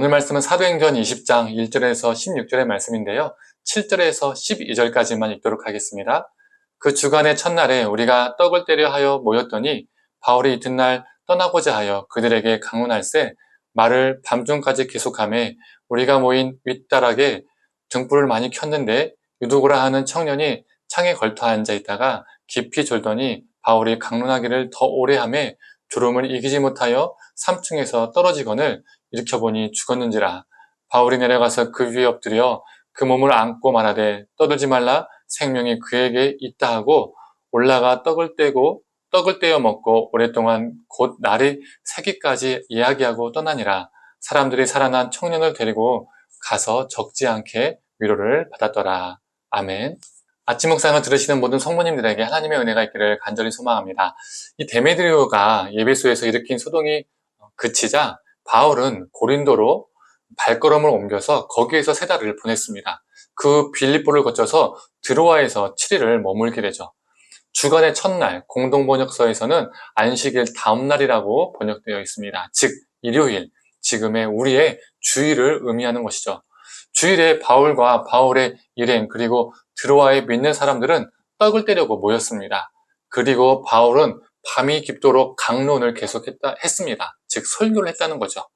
오늘 말씀은 사도행전 20장 1절에서 16절의 말씀인데요. 7절에서 12절까지만 읽도록 하겠습니다. 그 주간의 첫날에 우리가 떡을 떼려 하여 모였더니 바울이 이튿날 떠나고자 하여 그들에게 강론할세 말을 밤중까지 계속하매 우리가 모인 윗다락에 등불을 많이 켰는데 유두고라 하는 청년이 창에 걸터 앉아 있다가 깊이 졸더니 바울이 강론하기를 더 오래 하매 졸음을 이기지 못하여 3층에서 떨어지거늘 일으켜보니 죽었는지라. 바울이 내려가서 그 위에 엎드려 그 몸을 안고 말하되 떠들지 말라 생명이 그에게 있다 하고 올라가 떡을 떼어 먹고 오랫동안 곧 날이 새기까지 이야기하고 떠나니라. 사람들이 살아난 청년을 데리고 가서 적지 않게 위로를 받았더라. 아멘. 아침 묵상을 들으시는 모든 성모님들에게 하나님의 은혜가 있기를 간절히 소망합니다. 이 데메드리오가 예배소에서 일으킨 소동이 그치자 바울은 고린도로 발걸음을 옮겨서 거기에서 3달을 보냈습니다. 그 빌립보를 거쳐서 드로아에서 7일을 머물게 되죠. 주간의 첫날 공동번역서에서는 안식일 다음날이라고 번역되어 있습니다. 즉 일요일, 지금의 우리의 주일을 의미하는 것이죠. 주일에 바울과 바울의 일행 그리고 드로아에 믿는 사람들은 떡을 떼려고 모였습니다. 그리고 바울은 밤이 깊도록 강론을 했습니다. 즉 설교를 했다는 거죠.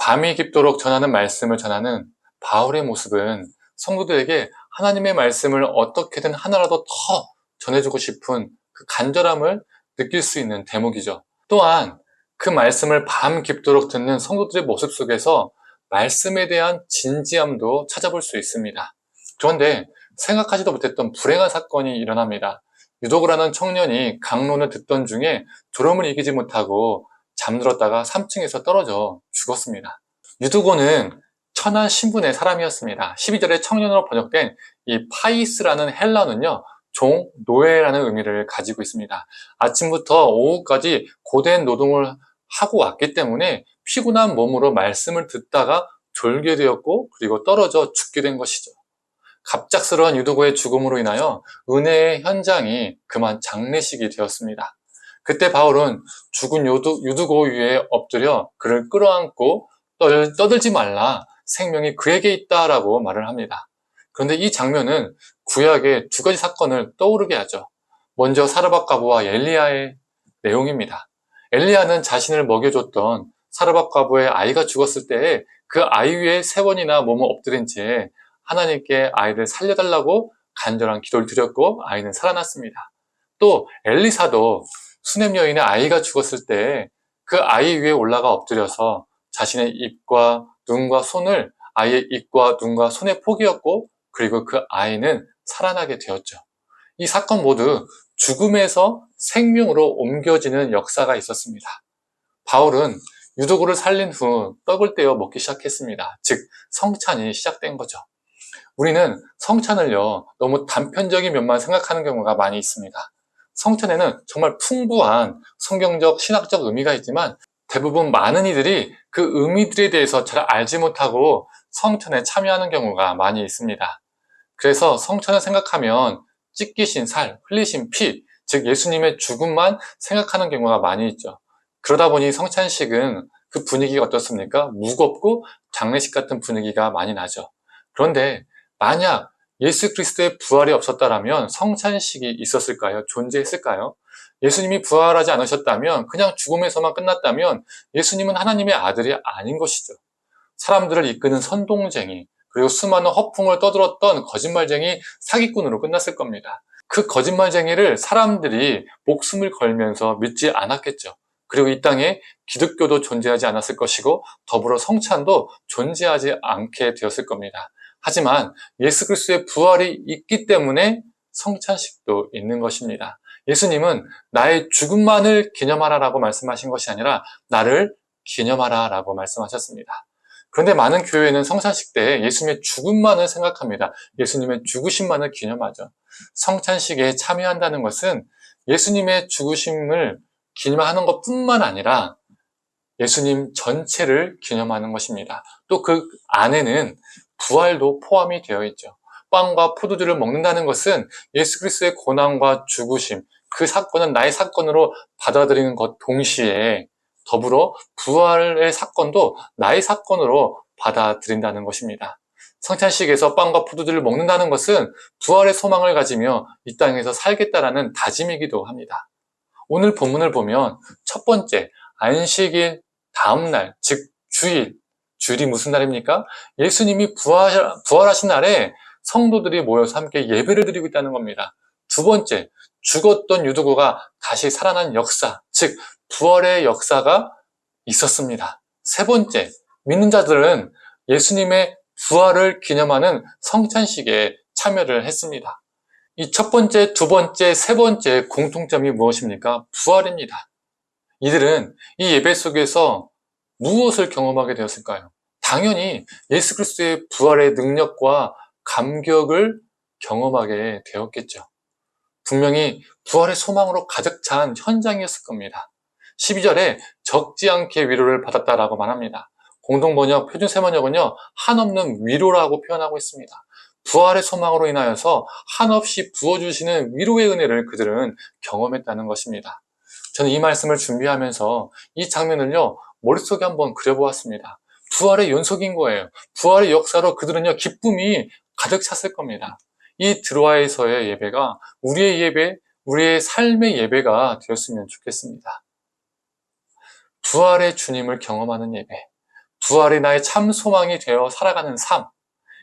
밤이 깊도록 전하는 말씀을 전하는 바울의 모습은 성도들에게 하나님의 말씀을 어떻게든 하나라도 더 전해주고 싶은 그 간절함을 느낄 수 있는 대목이죠. 또한 그 말씀을 밤 깊도록 듣는 성도들의 모습 속에서 말씀에 대한 진지함도 찾아볼 수 있습니다. 그런데 생각하지도 못했던 불행한 사건이 일어납니다. 유도고라는 청년이 강론을 듣던 중에 졸음을 이기지 못하고 잠들었다가 3층에서 떨어져 죽었습니다. 유두고는 천한 신분의 사람이었습니다. 12절에 청년으로 번역된 이 파이스라는 헬라어는요, 종, 노예라는 의미를 가지고 있습니다. 아침부터 오후까지 고된 노동을 하고 왔기 때문에 피곤한 몸으로 말씀을 듣다가 졸게 되었고 그리고 떨어져 죽게 된 것이죠. 갑작스러운 유두고의 죽음으로 인하여 은혜의 현장이 그만 장례식이 되었습니다. 그때 바울은 죽은 유두고 위에 엎드려 그를 끌어안고 떠들지 말라 생명이 그에게 있다라고 말을 합니다. 그런데 이 장면은 구약의 2가지 사건을 떠오르게 하죠. 먼저 사르밧 과부와 엘리야의 내용입니다. 엘리야는 자신을 먹여줬던 사르밧 과부의 아이가 죽었을 때에 그 아이 위에 3번이나 몸을 엎드린 채 하나님께 아이를 살려달라고 간절한 기도를 드렸고 아이는 살아났습니다. 또 엘리사도 수넴 여인의 아이가 죽었을 때 그 아이 위에 올라가 엎드려서 자신의 입과 눈과 손을 아이의 입과 눈과 손에 포개었고 그리고 그 아이는 살아나게 되었죠. 이 사건 모두 죽음에서 생명으로 옮겨지는 역사가 있었습니다. 바울은 유두고를 살린 후 떡을 떼어 먹기 시작했습니다. 즉 성찬이 시작된 거죠. 우리는 성찬을요 너무 단편적인 면만 생각하는 경우가 많이 있습니다. 성찬에는 정말 풍부한 성경적, 신학적 의미가 있지만 대부분 많은 이들이 그 의미들에 대해서 잘 알지 못하고 성찬에 참여하는 경우가 많이 있습니다. 그래서 성찬을 생각하면 찢기신 살, 흘리신 피, 즉 예수님의 죽음만 생각하는 경우가 많이 있죠. 그러다 보니 성찬식은 그 분위기가 어떻습니까? 무겁고 장례식 같은 분위기가 많이 나죠. 그런데 만약 예수 그리스도의 부활이 없었다면 성찬식이 있었을까요? 존재했을까요? 예수님이 부활하지 않으셨다면 그냥 죽음에서만 끝났다면 예수님은 하나님의 아들이 아닌 것이죠. 사람들을 이끄는 선동쟁이 그리고 수많은 허풍을 떠들었던 거짓말쟁이 사기꾼으로 끝났을 겁니다. 그 거짓말쟁이를 사람들이 목숨을 걸면서 믿지 않았겠죠. 그리고 이 땅에 기독교도 존재하지 않았을 것이고 더불어 성찬도 존재하지 않게 되었을 겁니다. 하지만 예수 그리스도의 부활이 있기 때문에 성찬식도 있는 것입니다. 예수님은 나의 죽음만을 기념하라라고 말씀하신 것이 아니라 나를 기념하라라고 말씀하셨습니다. 그런데 많은 교회는 성찬식 때 예수님의 죽음만을 생각합니다. 예수님의 죽으심만을 기념하죠. 성찬식에 참여한다는 것은 예수님의 죽으심을 기념하는 것뿐만 아니라 예수님 전체를 기념하는 것입니다. 또 그 안에는 부활도 포함이 되어 있죠. 빵과 포도주를 먹는다는 것은 예수 그리스도의 고난과 죽으심, 그 사건은 나의 사건으로 받아들이는 것 동시에 더불어 부활의 사건도 나의 사건으로 받아들인다는 것입니다. 성찬식에서 빵과 포도주를 먹는다는 것은 부활의 소망을 가지며 이 땅에서 살겠다라는 다짐이기도 합니다. 오늘 본문을 보면 첫 번째, 안식일 다음 날, 즉 주일, 주일이 무슨 날입니까? 예수님이 부활하신 날에 성도들이 모여서 함께 예배를 드리고 있다는 겁니다. 두 번째, 죽었던 유두고가 다시 살아난 역사, 즉 부활의 역사가 있었습니다. 세 번째, 믿는 자들은 예수님의 부활을 기념하는 성찬식에 참여를 했습니다. 이 첫 번째, 두 번째, 세 번째 공통점이 무엇입니까? 부활입니다. 이들은 이 예배 속에서 무엇을 경험하게 되었을까요? 당연히 예수 그리스도의 부활의 능력과 감격을 경험하게 되었겠죠. 분명히 부활의 소망으로 가득 찬 현장이었을 겁니다. 12절에 적지 않게 위로를 받았다라고 말합니다. 공동번역, 표준세번역은요, 한없는 위로라고 표현하고 있습니다. 부활의 소망으로 인하여서 한없이 부어주시는 위로의 은혜를 그들은 경험했다는 것입니다. 저는 이 말씀을 준비하면서 이 장면을요, 머릿속에 한번 그려보았습니다. 부활의 연속인 거예요. 부활의 역사로 그들은요, 기쁨이 가득 찼을 겁니다. 이 드로아에서의 예배가 우리의 예배, 우리의 삶의 예배가 되었으면 좋겠습니다. 부활의 주님을 경험하는 예배, 부활이 나의 참 소망이 되어 살아가는 삶,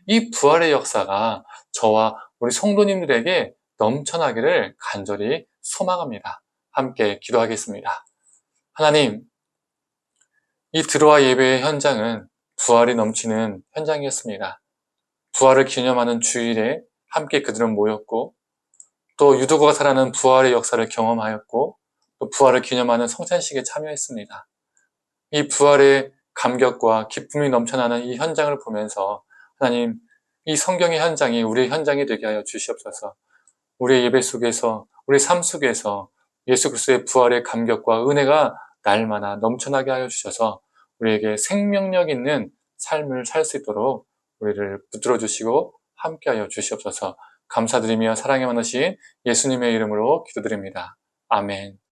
이 부활의 역사가 저와 우리 성도님들에게 넘쳐나기를 간절히 소망합니다. 함께 기도하겠습니다. 하나님, 이 드로아 예배의 현장은 부활이 넘치는 현장이었습니다. 부활을 기념하는 주일에 함께 그들은 모였고, 또 유두고가 살아나는 부활의 역사를 경험하였고, 또 부활을 기념하는 성찬식에 참여했습니다. 이 부활의 감격과 기쁨이 넘쳐나는 이 현장을 보면서 하나님, 이 성경의 현장이 우리의 현장이 되게 하여 주시옵소서. 우리의 예배 속에서, 우리 삶 속에서 예수 그리스도의 부활의 감격과 은혜가 날마다 넘쳐나게 하여 주셔서 우리에게 생명력 있는 삶을 살 수 있도록 우리를 붙들어 주시고 함께하여 주시옵소서. 감사드리며 사랑에 많으신 예수님의 이름으로 기도드립니다. 아멘.